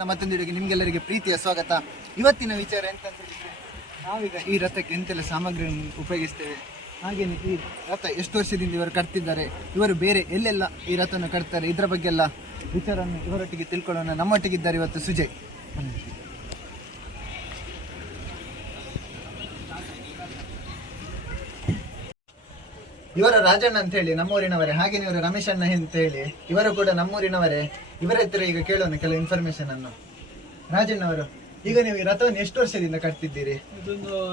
ಮತ್ತೊಂದು ವಿಡಿಯೋಗೆ ನಿಮ್ಗೆಲ್ಲರಿಗೆ ಪ್ರೀತಿಯ ಸ್ವಾಗತ. ಇವತ್ತಿನ ವಿಚಾರ ಎಂತಂತ ಹೇಳಿದ್ರೆ, ನಾವೀಗ ಈ ರಥಕ್ಕೆ ಎಂತೆಲ್ಲ ಸಾಮಗ್ರಿಯನ್ನು ಉಪಯೋಗಿಸ್ತೇವೆ, ಹಾಗೇನೆ ಈ ರಥ ಎಷ್ಟು ವರ್ಷದಿಂದ ಇವರು ಕಟ್ತಿದ್ದಾರೆ, ಇವರು ಬೇರೆ ಎಲ್ಲೆಲ್ಲ ಈ ರಥವನ್ನು ಕಟ್ತಾರೆ, ಇದರ ಬಗ್ಗೆ ಎಲ್ಲ ವಿಚಾರವನ್ನು ಇವರೊಟ್ಟಿಗೆ ತಿಳ್ಕೊಳ್ಳೋಣ. ನಮ್ಮೊಟ್ಟಿಗಿದ್ದಾರೆ ಇವತ್ತು ಸುಜಯ್. ಇವರ ರಾಜಣ್ಣ ಅಂತ ಹೇಳಿ ನಮ್ಮೂರಿನವರೇ, ಹಾಗೇನೆ ಇವರು ರಮೇಶ್ ಅಣ್ಣ ಅಂತ ಹೇಳಿ ಇವರು ಕೂಡ ನಮ್ಮೂರಿನವರೇ. ಇವರ ಹತ್ರ ಈಗ ಕೇಳೋಣ ಕೆಲವು ಇನ್ಫಾರ್ಮೇಶನ್ ಅನ್ನು. ರಾಜಣ್ಣ ಅವರು, ಈಗ ನೀವು ಈ ರಥವನ್ನು ಎಷ್ಟು ವರ್ಷದಿಂದ ಕಟ್ತಿದ್ದೀರಿ?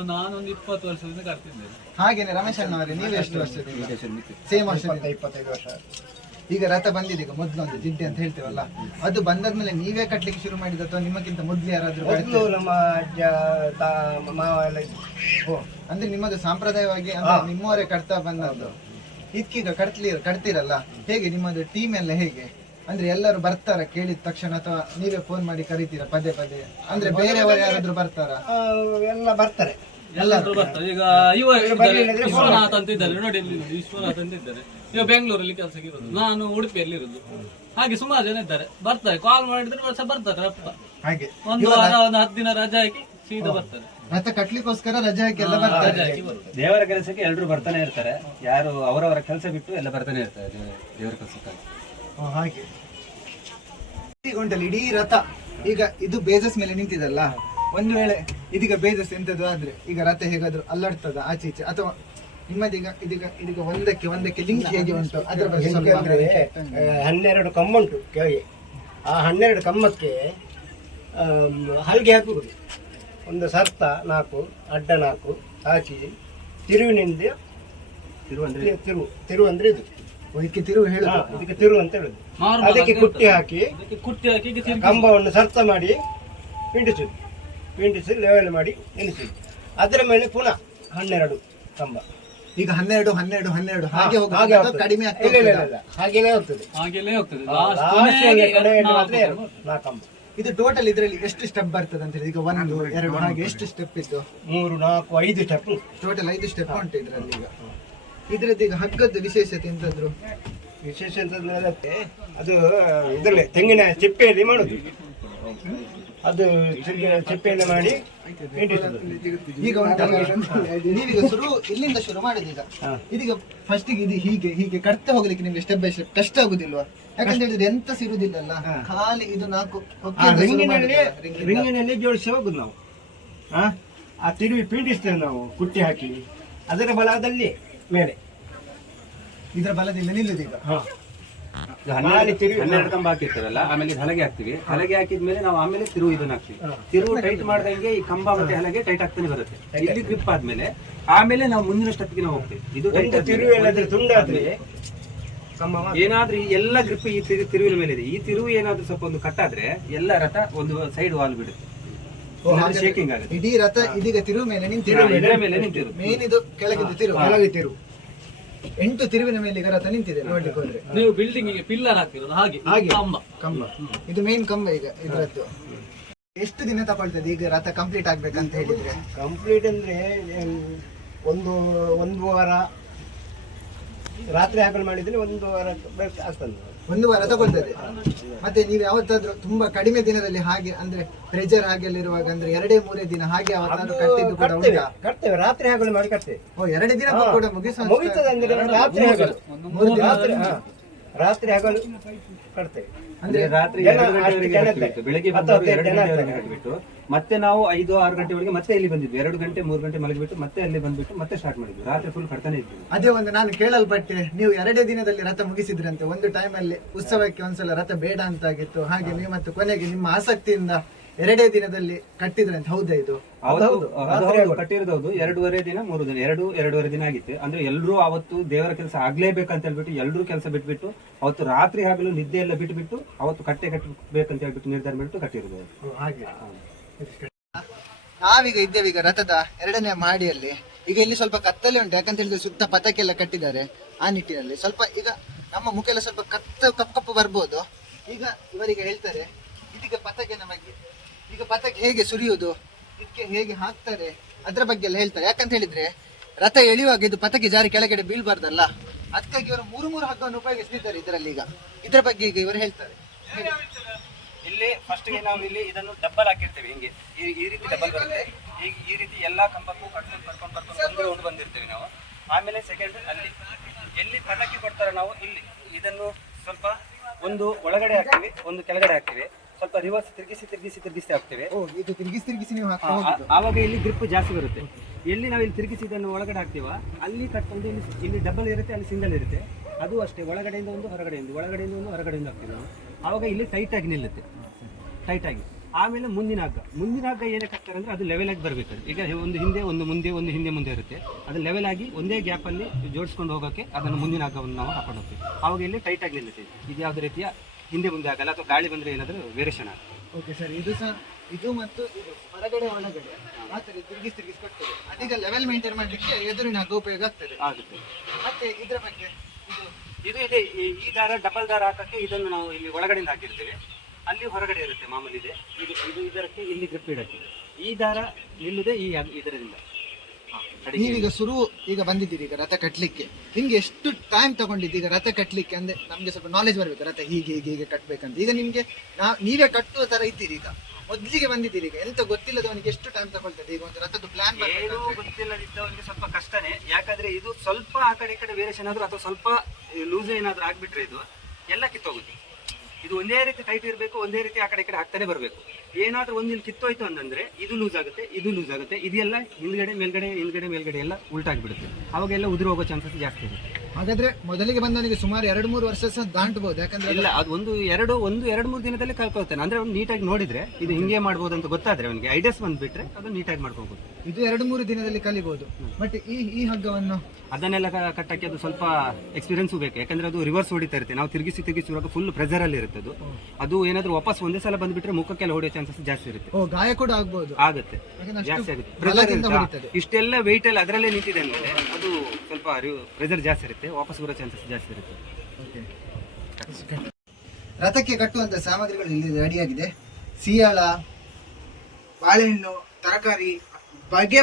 ನಾನೊಂದು 20 ವರ್ಷದಿಂದ ಕಟ್ತಿದ್ದೇನೆ. ಹಾಗೇನೆ ರಮೇಶ್ ಅಣ್ಣ ಅವರೇ, ನೀವು ಎಷ್ಟು ವರ್ಷದಿಂದ? ಸೇಮ್ ವರ್ಷದಿಂದ 25 ವರ್ಷ. ಈಗ ರಥ ಬಂದಿದೆ, ಈಗ ಮೊದ್ಲೊಂದು ಜಿಡ್ಡೆ ಅಂತ ಹೇಳ್ತೀವಲ್ಲ, ಅದು ಬಂದಾದ್ಮೇಲೆ ನೀವೇ ಕಟ್ಲಿಕ್ಕೆ ಶುರು ಮಾಡಿದ ಅಥವಾ ನಿಮ್ಮಕ್ಕಿಂತ ಮೊದ್ಲು ಯಾರಾದ್ರೂ? ನಮ್ಮ ಅಜ್ಜ ಮಾವ ಎಲ್ಲ ಇದ್ರು. ಓ, ಅಂದ್ರೆ ನಿಮ್ಮದು ಸಾಂಪ್ರದಾಯವಾಗಿ ಅಂದ್ರೆ ನಿಮ್ಮವರೇ ಕಟ್ತಾ ಬಂದದ್ದು. ಇದಕ್ಕೀಗ ಕಟ್ತೀರಲ್ಲ, ಹೇಗೆ ನಿಮ್ಮದು ಟೀಮ್ ಎಲ್ಲ ಹೇಗೆ? ಅಂದ್ರೆ ಎಲ್ಲರೂ ಬರ್ತಾರ ಕೇಳಿದ ತಕ್ಷಣ, ಅಥವಾ ನೀವೇ ಫೋನ್ ಮಾಡಿ ಕರಿತೀರಾ ಪದೇ ಪದೇ? ಅಂದ್ರೆ ಬೇರೆಯವರು ಯಾರಾದ್ರೂ ಬರ್ತಾರಾ? ಎಲ್ಲ ಬರ್ತಾರೆ. ಎಲ್ಲರೂ ಬರ್ತಾರೆ. ಈಗ ವಿಶ್ವನಾಥ್ ಅಂತ ಇದ್ದಾರೆ ನೋಡಿ, ವಿಶ್ವನಾಥ್ ಅಂತ ಇದ್ದಾರೆ. ಈಗ ಬೆಂಗಳೂರಲ್ಲಿ ಕೆಲಸಕ್ಕೆ ಇರೋದು, ನಾನು ಉಡುಪಿಯಲ್ಲಿ ಇರೋದು. ಹಾಗೆ ಸುಮಾರು ಜನ ಇದ್ದಾರೆ, ಬರ್ತಾರೆ. ಕಾಲ್ ಮಾಡಿದ್ರೆ ವರ್ಷ ಬರ್ತಾರೆ. ರಪ್ಪ ಹಾಗೆ ಒಂದು ವಾರ, ಒಂದು 10 ದಿನ ರಜೆ ಹಾಕಿ ಸೀದಾ ಬರ್ತಾರೆ. ರಥ ಕಟ್ಲಿಕ್ಕೋಸ್ಕರ ರಜೆ ಹಾಕಿ ಎಲ್ಲ ಬರ್ತಾರೆ. ದೇವರ ಕೆಲಸಕ್ಕೆ ಎಲ್ಲರೂ ಬರ್ತಾನೆ ಇರ್ತಾರೆ. ಯಾರು ಅವರವರ ಕೆಲಸ ಬಿಟ್ಟು ಎಲ್ಲ ಬರ್ತಾನೆ ಇರ್ತಾರೆ ದೇವರ ಕೆಲಸಕ್ಕೆ. ಹಾಗೆ ಉಂಟಲ್ಲ ಇಡೀ ರಥ, ಈಗ ಇದು ಬೇಜಸ್ ಮೇಲೆ ನಿಂತಿದಲ್ಲ, ಒಂದು ವೇಳೆ ಇದೀಗ ಬೇಜಸ್ ಎಂತದ್ದು ಆದ್ರೆ ಈಗ ರಥ ಹೇಗಾದ್ರೂ ಅಲ್ಲಾಡ್ತದ ಆಚೆ ಈಚೆ, ಅಥವಾ ನಿಮ್ಮದೀಗ ಇದೀಗ ಒಂದಕ್ಕೆ ಲಿಂಕ್ ಹೇಗೆ ಉಂಟು ಅದರ ಬಗ್ಗೆ ಸ್ವಲ್ಪ? 12 ಕಂಬ ಉಂಟು ಕೆಳಗೆ. ಆ 12 ಕಂಬಕ್ಕೆ ಹಲ್ಗೆ ಹಾಕುವುದು. ಒಂದು ಸರ್ತ 4, ಅಡ್ಡ 4 ಹಾಕಿ ತಿರುವಿನಿಂದ ತಿರು ಅಂದ್ರೆ ಇದು. ಇದಕ್ಕೆ ತಿರುವು ಹೇಳುದು, ಇದಕ್ಕೆ ತಿರು ಅಂತ ಹೇಳುದು. ಅದಕ್ಕೆ ಕುಟ್ಟಿ ಹಾಕಿ ಕಂಬವನ್ನು ಸರ್ತ ಮಾಡಿ ಪಿಂಡಿಸಿ ಲೆವೆಲ್ ಮಾಡಿ ನಿಲ್ಲಿಸುದು. ಅದರ ಮೇಲೆ ಪುನಃ 12 ಕಂಬ. ಈಗ 12 ಹಾಗೆ ಕಡಿಮೆ ಹಾಗೇನೆ ಹೋಗ್ತದೆ. ನಾ ಕಂಬ. ಇದು ಟೋಟಲ್ ಇದರಲ್ಲಿ ಎಷ್ಟು ಸ್ಟೆಪ್ ಬರ್ತದೆ ಅಂತ ಹೇಳಿ? ಈಗ 1, 2 ಹಾಗೆ ಎಷ್ಟು ಸ್ಟೆಪ್ ಇತ್ತು? 3, 4, 5 ಸ್ಟೆಪ್. ಟೋಟಲ್ 5 ಸ್ಟೆಪ್ ಉಂಟು ಇದರಲ್ಲಿ. ಈಗ ಇದ್ರದ್ದು ಈಗ ಹಗ್ಗದ ವಿಶೇಷತೆ ಎಂತಾದ್ರು? ವಿಶೇಷ ಅಂತಂದ್ರೆ ಅದು ಇದರಲ್ಲಿ ತೆಂಗಿನ ಚಿಪ್ಪೆಯಲ್ಲಿ ಮಾಡುದು. ಅದು ಚಿಪ್ಪೆಯನ್ನು ಮಾಡಿ ಈಗ ನೀವೀಗ ಇಲ್ಲಿಂದ ಶುರು ಮಾಡಿದ. ಇದೀಗ ಫಸ್ಟ್ ಇದು ಹೀಗೆ ಕಟ್ತಾ ಹೋಗ್ಲಿಕ್ಕೆ ನಿಮ್ಗೆ ಸ್ಟೆಪ್ ಬೈ ಸ್ಟೆಪ್ ಕಷ್ಟ ಆಗುದಿಲ್ವಾ? ಯಾಕಂತ ಹೇಳಿದ್ರೆ ಎಂತ ಸಿರುದಿಲ್ಲಲ್ಲ, ಖಾಲಿ ಇದು 4 ರಿಂಗಿನಲ್ಲಿ ಜೋಡಿಸಿ ಹೋಗುದು ನಾವು. ಆ ತಿರುವಿ ಪೀಡಿಸ್ತೇವೆ ನಾವು ಕುಟ್ಟಿ ಹಾಕಿ, ಅದರ ಬಲದಲ್ಲಿ ಮೇಲೆ ಇದರ ಬಲದಿಂದ ನಿಲ್ಲುದೀಗ. 12 ಕಂಬ ಹಾಕಿರ್ತಾರಲ್ಲ, ಆಮೇಲೆ ಹಲಗೆ ಹಾಕ್ತಿವಿ. ಹಲಗೆ ಹಾಕಿದ್ಮೇಲೆ ನಾವು ಆಮೇಲೆ ತಿರುವು ಇದನ್ನ ಹಾಕ್ತಿವಿ. ತಿರುವು ಟೈಟ್ ಮಾಡ್ದಂಗೆ ಈ ಕಂಬ ಮತ್ತೆ ಹಲಗೆ ಟೈಟ್ ಆಗ್ತಾನೆ ಬರುತ್ತೆ. ಇಲ್ಲಿ ಗ್ರಿಪ್ ಆದ್ಮೇಲೆ ಆಮೇಲೆ ನಾವು ಮುಂದಿನ ಸ್ಟೆಪ್ಗೆ ನಾವು ಹೋಗ್ತೀವಿ. ಇದು ಟೈಟ್ ತಿರುವು ಏನಾದ್ರೂ ತುಂಡಾದ್ರೆ ಏನಾದ್ರೂ ಎಲ್ಲ ಗ್ರಿಪ್ ಈ ತಿರುವಿನ ಮೇಲೆ ಇದೆ. ಈ ತಿರುವು ಏನಾದ್ರೂ ಸ್ವಲ್ಪ ಒಂದು ಕಟ್ಟಾದ್ರೆ ಎಲ್ಲ ರಥ ಒಂದು ಸೈಡ್ ವಾಲ್ ಬಿಡುತ್ತೆ, ಶೇಕಿಂಗ್ ಆಗುತ್ತೆ. ಇಡೀ ರಥ ಇದೀಗ ತಿರುವು ಮೇಲೆ ನಿಂತಿರು. ಮೇನ್ ಇದು ಕೆಳಗಿದ್ದು ತಿರುವು. 8 ತಿರುವಿನ ಮೇಲೆ ಈಗ ರಥ ನಿಂತಿದೆ ನೋಡ್ಲಿಕ್ಕೆ ಹೋದ್ರೆ. ನೀವು ಬಿಲ್ಡಿಂಗ್ ಗೆ ಪಿಲ್ಲರ್ ಹಾಕಿರೋದು ಹಾಗೆ ಕಂಬ. ಇದು ಮೇನ್ ಕಂಬ. ಈಗ ಇದ್ರದ್ದು ಎಷ್ಟು ದಿನ ತಗೊಳ್ತದೆ ಈಗ ರಥ ಕಂಪ್ಲೀಟ್ ಆಗ್ಬೇಕಂತ ಹೇಳಿದ್ರೆ? ಕಂಪ್ಲೀಟ್ ಅಂದ್ರೆ ಒಂದು ವಾರ. ರಾತ್ರಿ ಹಗಲು ಮಾಡಿದ್ರೆ 1 ವಾರ ಆಗ್ತದೆ. 1 ವಾರ ತಗೊಳ್ತದೆ. ಮತ್ತೆ ನೀವು ಯಾವತ್ತಾದ್ರೂ ತುಂಬಾ ಕಡಿಮೆ ದಿನದಲ್ಲಿ ಹಾಗೆ ಅಂದ್ರೆ ಪ್ರೆಜರ್ ಹಾಗೆಲ್ಲ ಇರುವಾಗ ಅಂದ್ರೆ 2-3 ದಿನ ಹಾಗೆ ಯಾವತ್ತಾದ್ರೂ ಕಟ್ಟಿದ್ದು ಕೂಡ ಉಂಟಾ? ಕಟ್ತೇವೆ, ರಾತ್ರಿ ಹಗಲು ಮಾಡಿ ಕಟ್ತೇವೆ. 2 ದಿನ ಕೂಡ ಮುಗಿತದೆ ಅಂದ್ರೆ ರಾತ್ರಿ ಹಗಲು ಕಟ್ತೇವೆ. ಅಂದ್ರೆ ರಾತ್ರಿ 2 ಗಂಟೆವರೆಗೆ ಹಾಕ್ಬಿಟ್ಟು ಬೆಳಗ್ಗೆ 2 ಗಂಟೆವರೆಗೆ ಹಾಕ್ಬಿಟ್ಟು ಮತ್ತೆ ನಾವು 5-6 ಗಂಟೆವರೆಗೆ ಮತ್ತೆ ಇಲ್ಲಿ ಬಂದಿದ್ವಿ. 2 ಗಂಟೆ 3 ಗಂಟೆ ಮಲಗಿಬಿಟ್ಟು ಮತ್ತೆ ಅಲ್ಲಿ ಬಂದ್ಬಿಟ್ಟು ಮತ್ತೆ ಸ್ಟಾರ್ಟ್ ಮಾಡಿದ್ವಿ. ರಾತ್ರಿ ಫುಲ್ ಕಟ್ತಾನೆ ಇದ್ವಿ. ಅದೇ ಒಂದು ನಾನು ಕೇಳಲ್ಪಟ್ಟೆ, ನೀವು 2 ದಿನದಲ್ಲಿ ರಥ ಮುಗಿಸಿದ್ರಂತೆ. ಒಂದು ಟೈಮ್ ಅಲ್ಲಿ ಉತ್ಸವಕ್ಕೆ ಒಂದ್ಸಲ ರಥ ಬೇಡ ಅಂತ ಆಗಿತ್ತು, ಹಾಗೆ ನೀವು ಮತ್ತೆ ಕೊನೆಗೆ ನಿಮ್ಮ ಆಸಕ್ತಿಯಿಂದ 2 ದಿನದಲ್ಲಿ ಕಟ್ಟಿದ್ರಂತೆ. ಹೌದಾ ಇದು? ಕಟ್ಟಿರೋದು 2.5 ದಿನ 3 ದಿನ 2.5 ದಿನ ಆಗಿತ್ತು. ಅಂದ್ರೆ ಎಲ್ರು ಅವತ್ತು ದೇವರ ಕೆಲಸ ಆಗ್ಲೇಬೇಕಂತ ಹೇಳ್ಬಿಟ್ಟು ಎಲ್ರು ಕೆಲಸ ಬಿಟ್ಬಿಟ್ಟು ಅವತ್ತು ರಾತ್ರಿ ಹಗಲು ನಿದ್ದೆ ಎಲ್ಲ ಬಿಟ್ಬಿಟ್ಟು ಅವತ್ತು ಕಟ್ಟಬೇಕಂತ ಹೇಳ್ಬಿಟ್ಟು ನಿರ್ಧಾರ ಮಾಡಿಬಿಟ್ಟು ಕಟ್ಟಿರೋದು. ಹಾಗೆ ನಾವೀಗ ಇದ್ದೇವೆ ಈಗ ರಥದ 2ನೇ ಮಹಡಿಯಲ್ಲಿ. ಈಗ ಇಲ್ಲಿ ಸ್ವಲ್ಪ ಕತ್ತಲೆ ಉಂಟು, ಯಾಕಂತ ಹೇಳಿದ್ರೆ ಸುತ್ತ ಪತಾಕೆ ಎಲ್ಲ ಕಟ್ಟಿದ್ದಾರೆ. ಆ ನಿಟ್ಟಿನಲ್ಲಿ ಸ್ವಲ್ಪ ಈಗ ನಮ್ಮ ಮುಖ ಎಲ್ಲ ಸ್ವಲ್ಪ ಕಪ್ಪು ಬರ್ಬೋದು. ಈಗ ಇವರಿಗೆ ಹೇಳ್ತಾರೆ ಇದೀಗ ಪತಾಕೆ ನಮಗೆ, ಈಗ ಪತಾಕೆ ಹೇಗೆ ಸುರಿಯುವುದು, ಇದಕ್ಕೆ ಹೇಗೆ ಹಾಕ್ತಾರೆ ಅದ್ರ ಬಗ್ಗೆ ಎಲ್ಲ ಹೇಳ್ತಾರೆ. ಯಾಕಂತ ಹೇಳಿದ್ರೆ ರಥ ಎಳೆಯುವಾಗ ಇದು ಪತಾಕೆ ಜಾರಿ ಕೆಳಗಡೆ ಬೀಳ್ಬಾರ್ದಲ್ಲ, ಅದಕ್ಕಾಗಿ ಇವರು 3 ಹಗ್ಗವನ್ನು ಉಪಯೋಗಿಸ್ತಿದ್ದಾರೆ ಇದರಲ್ಲಿ. ಈಗ ಇದರ ಬಗ್ಗೆ ಈಗ ಇವರು ಹೇಳ್ತಾರೆ. ಇಲ್ಲಿ ಫಸ್ಟ್ ಗೆ ನಾವು ಇಲ್ಲಿ ಇದನ್ನು ಡಬ್ಬಲ್ ಹಾಕಿರ್ತೇವೆ. ಹಿಂಗೆ ಈ ರೀತಿ ಡಬ್ಬಲ್ ಬರುತ್ತೆ. ಈ ರೀತಿ ಎಲ್ಲಾ ಕಂಬಕ್ಕೂ ಕರ್ಕೊಂಡು ಒಂದೇ ರೌಂಡ್ ಬಂದಿರ್ತೇವೆ ನಾವು. ಆಮೇಲೆ ಸೆಕೆಂಡ್ ಅಲ್ಲಿ ಎಲ್ಲಿ ಪಟಾಕಿ ಕೊಡ್ತಾರೆ ನಾವು ಇಲ್ಲಿ ಇದನ್ನು ಸ್ವಲ್ಪ ಒಂದು ಒಳಗಡೆ ಹಾಕ್ತೀವಿ, ಒಂದು ಕೆಳಗಡೆ ಹಾಕ್ತೀವಿ. ಸ್ವಲ್ಪ ರಿವರ್ಸ್ ತಿರುಗಿಸಿ ಹಾಕ್ತೇವೆ. ಇದು ತಿರುಗಿಸಿ ನೀವು ಹಾಕ್ತಾ ಹೋಗುದು. ಆವಾಗ ಇಲ್ಲಿ ಗ್ರಿಪ್ ಜಾಸ್ತಿ ಬರುತ್ತೆ. ಎಲ್ಲಿ ನಾವು ಇಲ್ಲಿ ತಿರುಗಿಸಿ ಇದನ್ನು ಒಳಗಡೆ ಹಾಕ್ತೀವ ಅಲ್ಲಿ ಕಟ್ಕೊಂಡು ಇಲ್ಲಿ ಡಬಲ್ ಇರುತ್ತೆ, ಅಲ್ಲಿ ಸಿಂಗಲ್ ಇರುತ್ತೆ. ಅದು ಅಷ್ಟೇ, ಒಳಗಡೆಯಿಂದ ಒಂದು ಹೊರಗಡೆಯಿಂದ ಹೊರಗಡೆಯಿಂದ ಹಾಕ್ತೀವಿ ನಾವು. ಆವಾಗ ಇಲ್ಲಿ ಟೈಟ್ ಆಗಿ ನಿಲ್ಲುತ್ತೆ, ಟೈಟ್ ಆಗಿ. ಆಮೇಲೆ ಮುಂದಿನ ಹಗ್ಗ ಏನಕ್ಕೆ ಹಾಕ್ತಾರೆ ಅಂದ್ರೆ ಅದು ಲೆವೆಲ್ ಆಗಿ ಬರಬೇಕು. ಈಗ ಒಂದು ಹಿಂದೆ ಒಂದು ಮುಂದೆ, ಒಂದು ಹಿಂದೆ ಇರುತ್ತೆ. ಅದು ಲೆವೆಲ್ ಆಗಿ ಒಂದೇ ಗ್ಯಾಪ್ ಅಲ್ಲಿ ಜೋಡಿಸ್ಕೊಂಡು ಹೋಗೋಕೆ ಅದನ್ನು ಮುಂದಿನ ಹಗ್ಗವನ್ನು ನಾವು ಹಾಕೊಂಡು ಹೋಗ್ತೀವಿ. ಆವಾಗ ಇಲ್ಲಿ ಟೈಟ್ ಆಗಿ ನಿಲ್ಲುತ್ತೆ. ಇದು ಯಾವುದೇ ರೀತಿಯ ಹಿಂದೆ ಮುಂದೆ ಆಗಲ್ಲ, ಅಥವಾ ಗಾಳಿ ಬಂದ್ರೆ ಏನಾದರೂ ವೇರಿಯೇಷನ್ ಆಗುತ್ತೆ. ಓಕೆ ಸರ್, ಇದು ಮತ್ತು ಇದು ಹೊರಗಡೆ ಒಳಗಡೆ ಆ ಥರ ತಿರುಗಿಸಿ ಕೊಡ್ತದೆ. ಅದೀಗ ಲೆವೆಲ್ ಮೇಂಟೈನ್ ಮಾಡಲಿಕ್ಕೆ ಎದುರಿನ ಹಗ್ಗ ಉಪಯೋಗ ಆಗುತ್ತೆ. ಮತ್ತೆ ಇದರ ಬಗ್ಗೆ ಇದು ಇದೆ, ಈ ದಾರ ಡಬಲ್ ದಾರ ಹಾಕಕ್ಕೆ ಇದನ್ನು ನಾವು ಇಲ್ಲಿ ಒಳಗಡೆಯಿಂದ ಹಾಕಿರ್ತೇವೆ. ಅಲ್ಲಿ ಹೊರಗಡೆ ಇರುತ್ತೆ ಮಾಮೂಲಿ ಇದೆ. ಇದು ಇದಕ್ಕೆ ಇಲ್ಲಿ ಗ್ರಿಪ್ ಇಡಕ್ಕೆ. ಈ ದಾರ ನಿಲ್ಲುದೇ ಇದರಿಂದ. ನೀವೀಗ ಬಂದಿದ್ದೀರಿ ಈಗ ರಥ ಕಟ್ಟಲಿಕ್ಕೆ. ನಿಮ್ಗೆ ಎಷ್ಟು ಟೈಮ್ ತಗೊಂಡಿದ್ದು ಈಗ ರಥ ಕಟ್ಟಲಿಕ್ಕೆ? ಅಂದ್ರೆ ನಮ್ಗೆ ಸ್ವಲ್ಪ ನಾಲೆಜ್ ಬರಬೇಕು, ರಥ ಹೀಗೆ ಕಟ್ಬೇಕಂತ. ಈಗ ನಿಮ್ಗೆ ನೀವೇ ಕಟ್ಟುವ ತರ ಇದ್ದೀರಿ. ಈಗ ಮೊದಲಿಗೆ ಬಂದಿದ್ದೀರಿ, ಈಗ ಎಂತ ಗೊತ್ತಿಲ್ಲದವನಿಗೆ ಎಷ್ಟು ಟೈಮ್ ತಗೊಳ್ತದೆ ಈಗ ಒಂದು ರಥದ ಪ್ಲಾನ್? ಏನು ಗೊತ್ತಿಲ್ಲದಿದ್ದವನಿಗೆ ಸ್ವಲ್ಪ ಕಷ್ಟನೇ. ಯಾಕಂದ್ರೆ ಇದು ಸ್ವಲ್ಪ ಆ ಕಡೆ ಈ ಕಡೆ ವೇರಿಯೇಷನ್ ಆದ್ರೂ ಅಥವಾ ಸ್ವಲ್ಪ ಲೂಸ್ ಏನಾದ್ರೂ ಆಗ್ಬಿಟ್ರೆ ಇದು ಎಲ್ಲ ಕಿತ್ತೋಗುತ್ತೆ. ಇದು ಒಂದೇ ರೀತಿ ಟೈಟ್ ಇರಬೇಕು, ಒಂದೇ ರೀತಿ ಆ ಕಡೆ ಈ ಕಡೆ ಹಾಕ್ತಾನೆ ಬರಬೇಕು. ಏನಾದ್ರೂ ಒಂದು ಇಲ್ಲಿ ಕಿತ್ತೋಯ್ತು ಅಂತಂದ್ರೆ ಇದು ಲೂಸ್ ಆಗುತ್ತೆ, ಇದೆಲ್ಲ ಹಿಂದ್ಗಡೆ ಮೇಲ್ಗಡೆ ಎಲ್ಲ ಉಲ್ಟಾಗ್ಬಿಡುತ್ತೆ. ಅವಾಗೆಲ್ಲ ಉದುರು ಹೋಗೋ ಚಾನ್ಸಸ್ ಜಾಸ್ತಿ ಇರುತ್ತೆ. ಹಾಗಾದ್ರೆ ಮೊದಲಿಗೆ ಬಂದವನಿಗೆ ಸುಮಾರು 2-3 ವರ್ಷ ದಾಟಬಹುದು. ಯಾಕಂದ್ರೆ ಇಲ್ಲ, ಅದು ಒಂದು ಎರಡು ಮೂರು ದಿನದಲ್ಲಿ ಕಲ್ಕೊಳ್ತಾನೆ. ಅಂದ್ರೆ ಅವ್ನು ನೀಟಾಗಿ ನೋಡಿದ್ರೆ ಇದು ಹಿಂಗೆ ಮಾಡ್ಬೋದು ಅಂತ ಗೊತ್ತಾದ್ರೆ ಅವನಿಗೆ ಐಡಿಯಾಸ್ ಬಂದ್ಬಿಟ್ರೆ ಅದನ್ನ ನೀಟಾಗಿ ಮಾಡ್ಕೋಬಹುದು. ಇದು 2-3 ದಿನದಲ್ಲಿ ಕಲಿಬಹುದು. ಬಟ್ ಈ ಹಗ್ಗವನ್ನು ಅದನ್ನೆಲ್ಲ ಕಟ್ಟಕ್ಕೆ ಅದು ಸ್ವಲ್ಪ ಎಕ್ಸ್ಪೀರಿಯನ್ಸ್ ಬೇಕು. ಯಾಕಂದ್ರೆ ಅದು ರಿವರ್ಸ್ ಹೊಡಿತಾ ಇರುತ್ತೆ. ನಾವು ತಿರುಗಿಸುವಾಗ ಫುಲ್ ಪ್ರೆಷರ್ ಅಲ್ಲಿ ಇರುತ್ತೆ. ಅದು ಏನಾದ್ರೂ ವಾಪಸ್ ಒಂದೇ ಸಲ ಬಂದ್ಬಿಟ್ರೆ ಮುಖಕ್ಕೆಲ್ಲ ಹೊಡೆಯೋ ಚಾನ್ಸಸ್ ಜಾಸ್ತಿ ಇರುತ್ತೆ. ಗಾಯ ಕೂಡ ಆಗುತ್ತೆ. ಜಾಸ್ತಿ ಆಗುತ್ತೆ. ಇಷ್ಟೆಲ್ಲ ವೆಯ್ಟ್ ಎಲ್ಲ ಅದರಲ್ಲೇ ನಿಂತಿದೆ ಅಂದ್ರೆ ಅದು ಸ್ವಲ್ಪ ಪ್ರೆಷರ್ ಜಾಸ್ತಿ ಇರುತ್ತೆ, ವಾಪಸ್ ಬರೋ ಚಾನ್ಸಸ್ ಜಾಸ್ತಿ ಇರುತ್ತೆ. ರಥಕ್ಕೆ ಕಟ್ಟುವಂತ ಸಾಮಗ್ರಿಗಳು ಇಲ್ಲಿ ರೆಡಿಯಾಗಿದೆ. ಸಿಯಾಳ, ಬಾಳೆಹಣ್ಣು, ತರಕಾರಿ,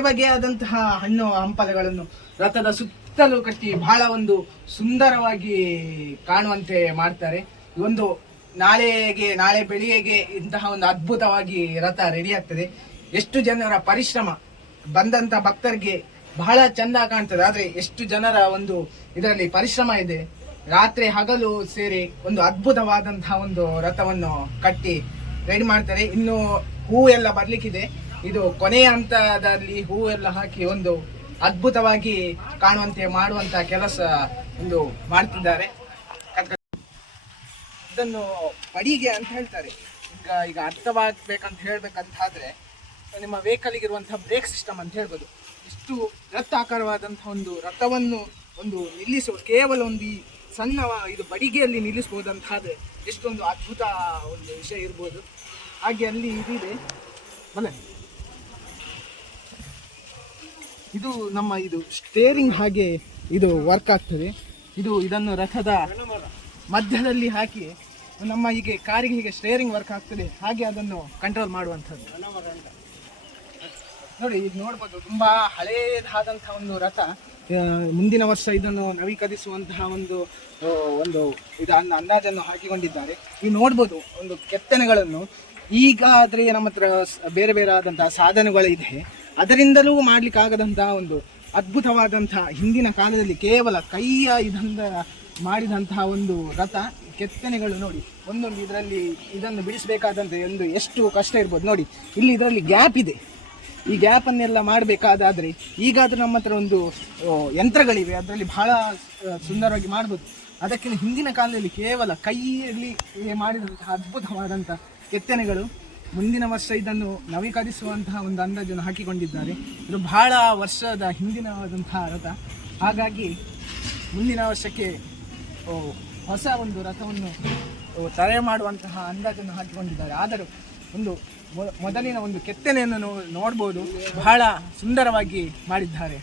ಬಗೆಯಾದಂತಹ ಹಣ್ಣು ಹಂಪಲುಗಳನ್ನು ರಥದ ಸುತ್ತಲೂ ಕಟ್ಟಿ ಬಹಳ ಒಂದು ಸುಂದರವಾಗಿ ಕಾಣುವಂತೆ ಮಾಡ್ತಾರೆ. ಒಂದು ನಾಳೆ ಬೆಳಿಗ್ಗೆ ಇಂತಹ ಒಂದು ಅದ್ಭುತವಾಗಿ ರಥ ರೆಡಿ ಆಗ್ತದೆ. ಎಷ್ಟು ಜನರ ಪರಿಶ್ರಮ, ಬಂದಂತ ಭಕ್ತರಿಗೆ ಬಹಳ ಚಂದ ಕಾಣ್ತದೆ. ಆದ್ರೆ ಎಷ್ಟು ಜನರ ಒಂದು ಇದರಲ್ಲಿ ಪರಿಶ್ರಮ ಇದೆ. ರಾತ್ರಿ ಹಗಲು ಸೇರಿ ಒಂದು ಅದ್ಭುತವಾದಂತಹ ಒಂದು ರಥವನ್ನು ಕಟ್ಟಿ ರೆಡಿ ಮಾಡ್ತಾರೆ. ಇನ್ನು ಹೂ ಎಲ್ಲ ಬರ್ಲಿಕ್ಕಿದೆ. ಇದು ಕೊನೆಯ ಹಂತದಲ್ಲಿ ಹೂ ಎಲ್ಲ ಹಾಕಿ ಒಂದು ಅದ್ಭುತವಾಗಿ ಕಾಣುವಂತೆ ಮಾಡುವಂತ ಕೆಲಸ ಒಂದು ಮಾಡ್ತಿದ್ದಾರೆ. ಇದನ್ನು ಬಡಿಗೆ ಅಂತ ಹೇಳ್ತಾರೆ. ಈಗ ಅರ್ಥವಾಗಬೇಕಂತ ಹೇಳ್ಬೇಕಂತಾದ್ರೆ ನಿಮ್ಮ ವೆಹಿಕಲ್ಗೆ ಇರುವಂತಹ ಬ್ರೇಕ್ ಸಿಸ್ಟಮ್ ಅಂತ ಹೇಳ್ಬೋದು. ಇಷ್ಟು ವೃತ್ತಾಕಾರವಾದಂತಹ ಒಂದು ರಥವನ್ನು ಒಂದು ನಿಲ್ಲಿಸುವ ಕೇವಲ ಒಂದು ಈ ಸಣ್ಣ ಇದು ಬಡಿಗೆಯಲ್ಲಿ ನಿಲ್ಲಿಸಬಹುದಂತಾದ್ರೆ ಎಷ್ಟೊಂದು ಅದ್ಭುತ ಒಂದು ವಿಷಯ ಇರ್ಬೋದು. ಹಾಗೆ ಅಲ್ಲಿ ಇದಿದೆ ಬಲೆ, ಇದು ನಮ್ಮ ಇದು ಸ್ಟೇರಿಂಗ್ ಹಾಗೆ ಇದು ವರ್ಕ್ ಆಗ್ತದೆ. ಇದನ್ನು ರಥದ ಮಧ್ಯದಲ್ಲಿ ಹಾಕಿ ನಮ್ಮ ಹೀಗೆ ಕಾರಿಗೆ ಹೀಗೆ ಸ್ಟೇರಿಂಗ್ ವರ್ಕ್ ಆಗ್ತದೆ, ಹಾಗೆ ಅದನ್ನು ಕಂಟ್ರೋಲ್ ಮಾಡುವಂಥದ್ದು. ನೋಡಿ, ಈಗ ನೋಡ್ಬೋದು ತುಂಬಾ ಹಳೇದಾದಂತಹ ಒಂದು ರಥ. ಮುಂದಿನ ವರ್ಷ ಇದನ್ನು ನವೀಕರಿಸುವಂತಹ ಒಂದು ಅಂದಾಜನ್ನು ಹಾಕಿಕೊಂಡಿದ್ದಾರೆ. ನೀವು ನೋಡ್ಬೋದು ಒಂದು ಕೆತ್ತನೆಗಳನ್ನು. ಈಗ ಆದ್ರೆ ನಮ್ಮ ಹತ್ರ ಬೇರೆ ಆದಂತಹ ಸಾಧನಗಳಿದೆ, ಅದರಿಂದಲೂ ಮಾಡ್ಲಿಕ್ಕೆ ಆಗದಂತಹ ಒಂದು ಅದ್ಭುತವಾದಂತಹ ಹಿಂದಿನ ಕಾಲದಲ್ಲಿ ಕೇವಲ ಕೈಯ ಇದರಿಂದ ಮಾಡಿದಂತಹ ಒಂದು ರಥ. ಕೆತ್ತನೆಗಳು ನೋಡಿ, ಒಂದೊಂದು ಇದರಲ್ಲಿ ಇದನ್ನು ಬಿಡಿಸಬೇಕಾದಂತೆ ಒಂದು ಎಷ್ಟು ಕಷ್ಟ ಇರ್ಬೋದು. ನೋಡಿ, ಇಲ್ಲಿ ಇದರಲ್ಲಿ ಗ್ಯಾಪ್ ಇದೆ. ಈ ಗ್ಯಾಪನ್ನೆಲ್ಲ ಮಾಡಬೇಕಾದ್ರೆ ಈಗಾದ್ರೂ ನಮ್ಮ ಹತ್ರ ಒಂದು ಯಂತ್ರಗಳಿವೆ, ಅದರಲ್ಲಿ ಬಹಳ ಸುಂದರವಾಗಿ ಮಾಡ್ಬೋದು. ಅದಕ್ಕಿಂತ ಹಿಂದಿನ ಕಾಲದಲ್ಲಿ ಕೇವಲ ಕೈಯಲ್ಲಿ ಮಾಡಿದಂತಹ ಅದ್ಭುತವಾದಂತಹ ಕೆತ್ತನೆಗಳು. ಮುಂದಿನ ವರ್ಷ ಇದನ್ನು ನವೀಕರಿಸುವಂತಹ ಒಂದು ಅಂದಾಜನ್ನು ಹಾಕಿಕೊಂಡಿದ್ದಾರೆ. ಇದು ಬಹಳ ವರ್ಷದ ಹಿಂದಿನವಾದಂತಹ ರಥ. ಹಾಗಾಗಿ ಮುಂದಿನ ವರ್ಷಕ್ಕೆ ಹೊಸ ಒಂದು ರಥವನ್ನು ತಯಾರು ಮಾಡುವಂತಹ ಅಂದಾಜನ್ನು ಹಾಕಿಕೊಂಡಿದ್ದಾರೆ. ಆದರೂ ಒಂದು ಮೊದಲಿನ ಒಂದು ಕೆತ್ತನೆಯನ್ನು ನೋಡ್ಬೋದು, ಬಹಳ ಸುಂದರವಾಗಿ ಮಾಡಿದ್ದಾರೆ.